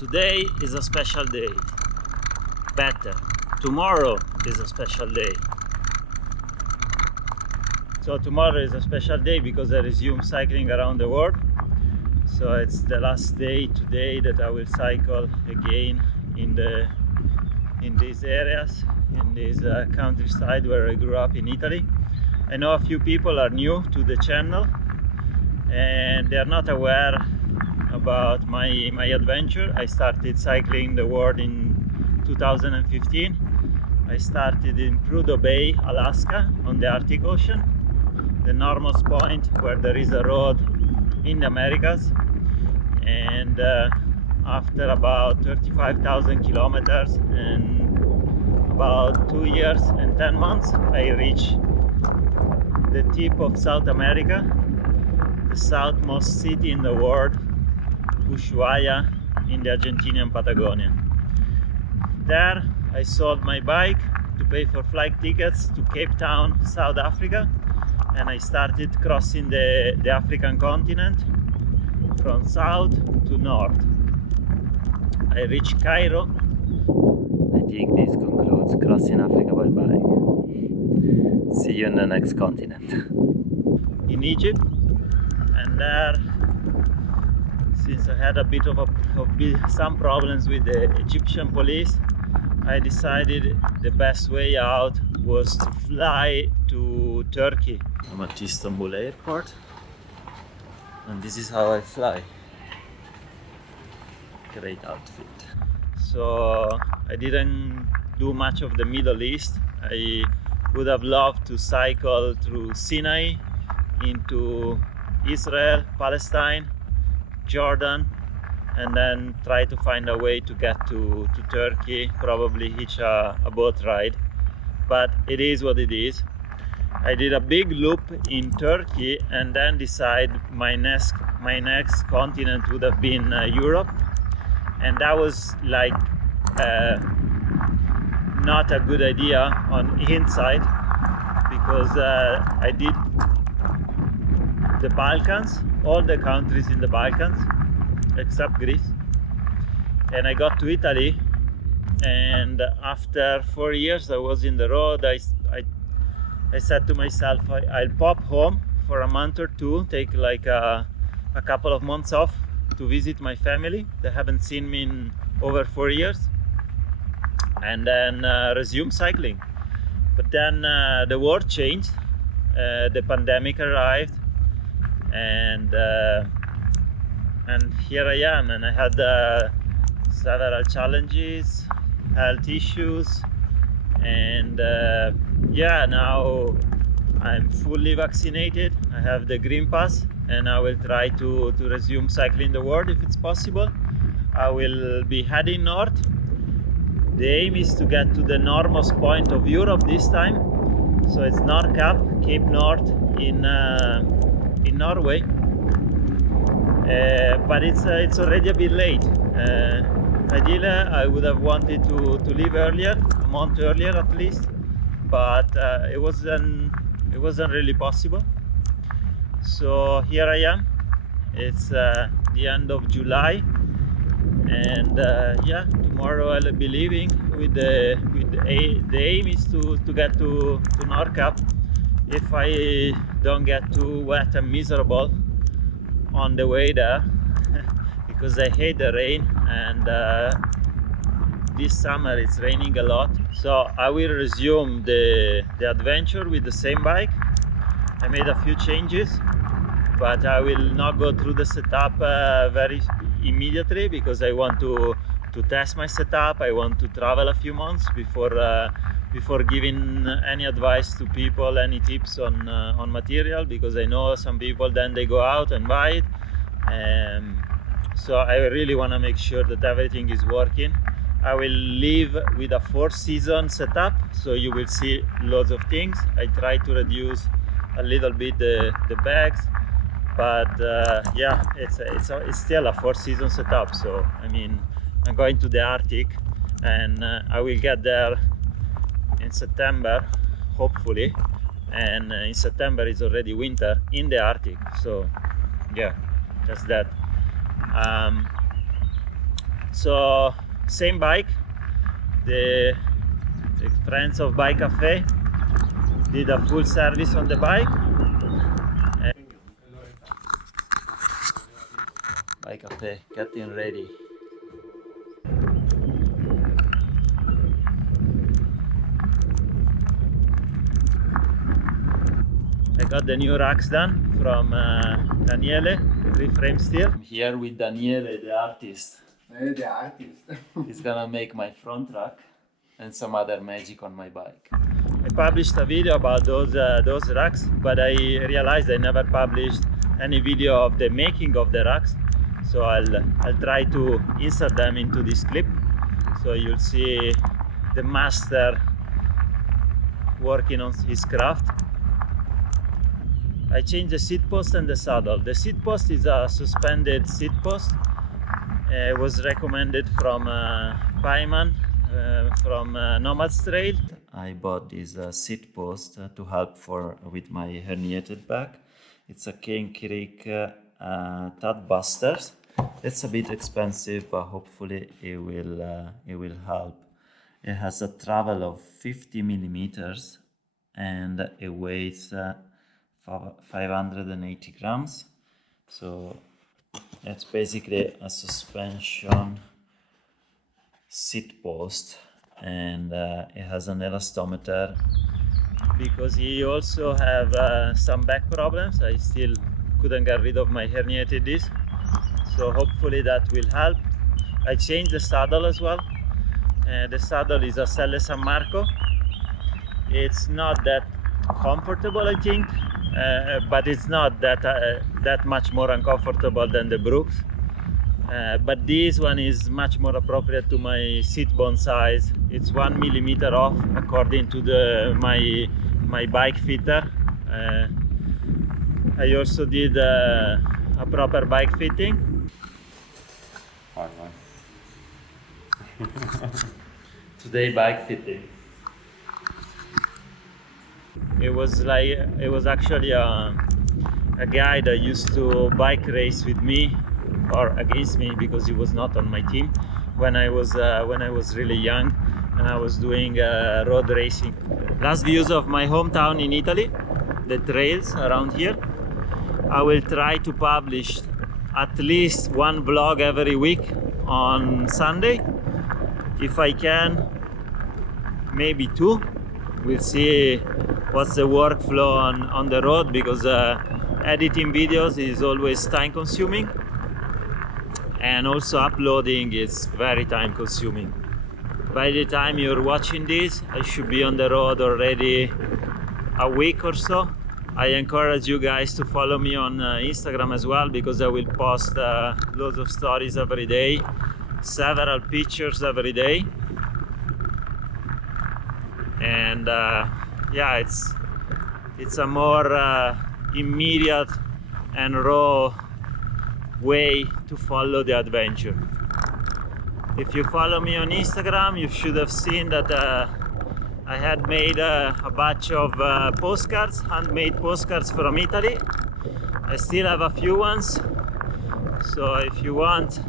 Today is a special day. Better, tomorrow is a special day. So tomorrow is a special day because I resume cycling around the world. So it's the last day today that I will cycle again in these areas, in this countryside where I grew up in Italy. I know a few people are new to the channel and they are not aware about my adventure. I started cycling the world in 2015. I started in Prudhoe Bay, Alaska, on the Arctic Ocean, the enormous point where there is a road in the Americas. And after about 35,000 kilometers and about 2 years and 10 months, I reached the tip of South America, the southmost city in the world, Ushuaia, in the Argentinian Patagonia. There I sold my bike to pay for flight tickets to Cape Town, South Africa, and I started crossing the African continent from south to north. I reached Cairo. I think this concludes crossing Africa by bike. See you in the next continent. In Egypt, and there, since I had a bit of some problems with the Egyptian police, I decided the best way out was to fly to Turkey. I'm at Istanbul airport, and this is how I fly. Great outfit. So I didn't do much of the Middle East. I would have loved to cycle through Sinai into Israel, Palestine, Jordan, and then try to find a way to get to Turkey, probably hitch a boat ride. But it is what it is. I did a big loop in Turkey and then decided my next continent would have been Europe, and that was like not a good idea on hindsight, because I did the Balkans, all the countries in the Balkans except Greece, and I got to Italy, and after 4 years I was in the road. I said to myself, I'll pop home for a month or two, take like a couple of months off to visit my family. They haven't seen me in over 4 years, and then resume cycling. But then the world changed, the pandemic arrived, and here I am, and I had several challenges, health issues, and yeah, now I'm fully vaccinated. I have the green pass, and I will try to resume cycling the world if it's possible. I will be heading north. The aim is to get to the northernmost point of Europe this time, so it's Nordkapp, Cape North in Norway. But it's already a bit late. Ideally, I would have wanted to leave earlier, a month earlier at least, but it wasn't really possible. So here I am. It's the end of July, and yeah, tomorrow I'll be leaving. The aim is to get to Nordkapp. If I don't get too wet and miserable on the way there, because I hate the rain, and this summer it's raining a lot. So I will resume the adventure with the same bike. I made a few changes, but I will not go through the setup very immediately, because I want to test my setup. I want to travel a few months before giving any advice to people, any tips on material, because I know some people then they go out and buy it. So I really want to make sure that everything is working. I will leave with a 4-season setup, so you will see loads of things. I try to reduce a little bit the bags, but yeah, it's still a 4-season setup. So I mean, I'm going to the Arctic, and I will get there in September, hopefully, and in September is already winter in the Arctic. So yeah, just that. So same bike, the friends of Bike Cafe did a full service on the bike. And Bike Cafe getting ready. I got the new racks done from Daniele, Reframe Steel. I'm here with Daniele, the artist. The artist. He's gonna make my front rack and some other magic on my bike. I published a video about those racks, but I realized I never published any video of the making of the racks. So I'll try to insert them into this clip, so you'll see the master working on his craft. I changed the seat post and the saddle. The seat post is a suspended seat post. It was recommended from Paiman from Nomads Trail. I bought this seat post to help with my herniated back. It's a Cane Creek Tat Busters. It's a bit expensive, but hopefully it will help. It has a travel of 50 millimeters and it weighs 580 grams. So it's basically a suspension seat post, and it has an elastometer. Because he also have some back problems, I still couldn't get rid of my herniated disc. So hopefully that will help. I changed the saddle as well. The saddle is a Selle San Marco. It's not that comfortable, I think, but it's not that much more uncomfortable than the Brooks. But this one is much more appropriate to my seat bone size. It's 1 millimeter off according to my bike fitter. I also did a proper bike fitting. Today bike fitting. It was actually a guy that used to bike race with me or against me, because he was not on my team when I was really young and I was doing road racing. Last views of my hometown in Italy, the trails around here. I will try to publish at least one vlog every week on Sunday. If I can, maybe two. We'll see what's the workflow on the road, because editing videos is always time consuming, and also uploading is very time consuming. By the time you're watching this, I should be on the road already a week or so. I encourage you guys to follow me on Instagram as well, because I will post loads of stories every day, several pictures every day. And yeah, it's a more immediate and raw way to follow the adventure. If you follow me on Instagram, you should have seen that I had made a batch of postcards, handmade postcards from Italy. I still have a few ones, so if you want,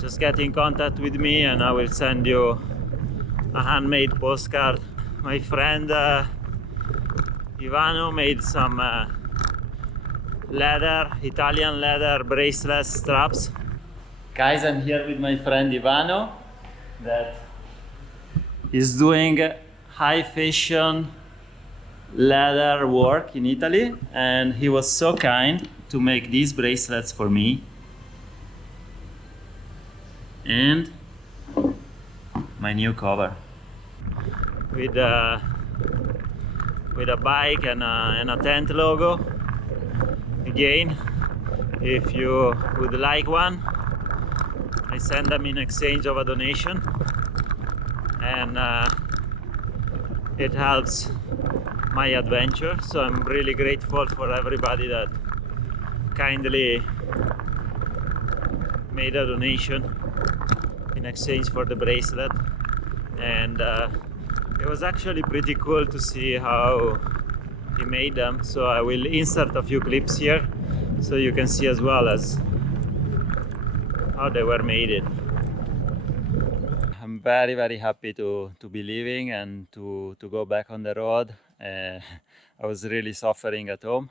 just get in contact with me and I will send you a handmade postcard. My friend Ivano made some Italian leather bracelet straps. Guys, I'm here with my friend Ivano that is doing high fashion leather work in Italy, and he was so kind to make these bracelets for me and my new cover with a bike and a tent logo. Again, if you would like one, I send them in exchange of a donation, and it helps my adventure. So I'm really grateful for everybody that kindly made a donation in exchange for the bracelet. And it was actually pretty cool to see how he made them. So I will insert a few clips here so you can see as well as how they were made. very, very happy to be leaving and to go back on the road. I was really suffering at home,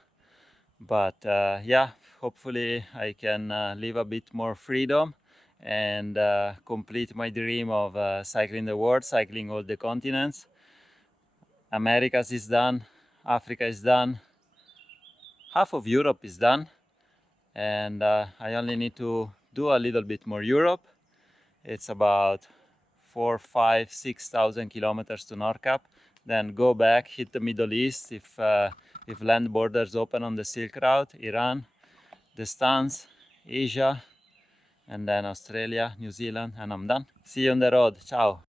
but yeah, hopefully I can live a bit more freedom and complete my dream of cycling the world, cycling all the continents. Americas is done, Africa is done, half of Europe is done, and I only need to do a little bit more Europe. It's about 4, 5, 6,000 kilometers to Nordkap. Then go back, hit the Middle East if land borders open on the Silk Route, Iran, the Stans, Asia, and then Australia, New Zealand, and I'm done. See you on the road. Ciao.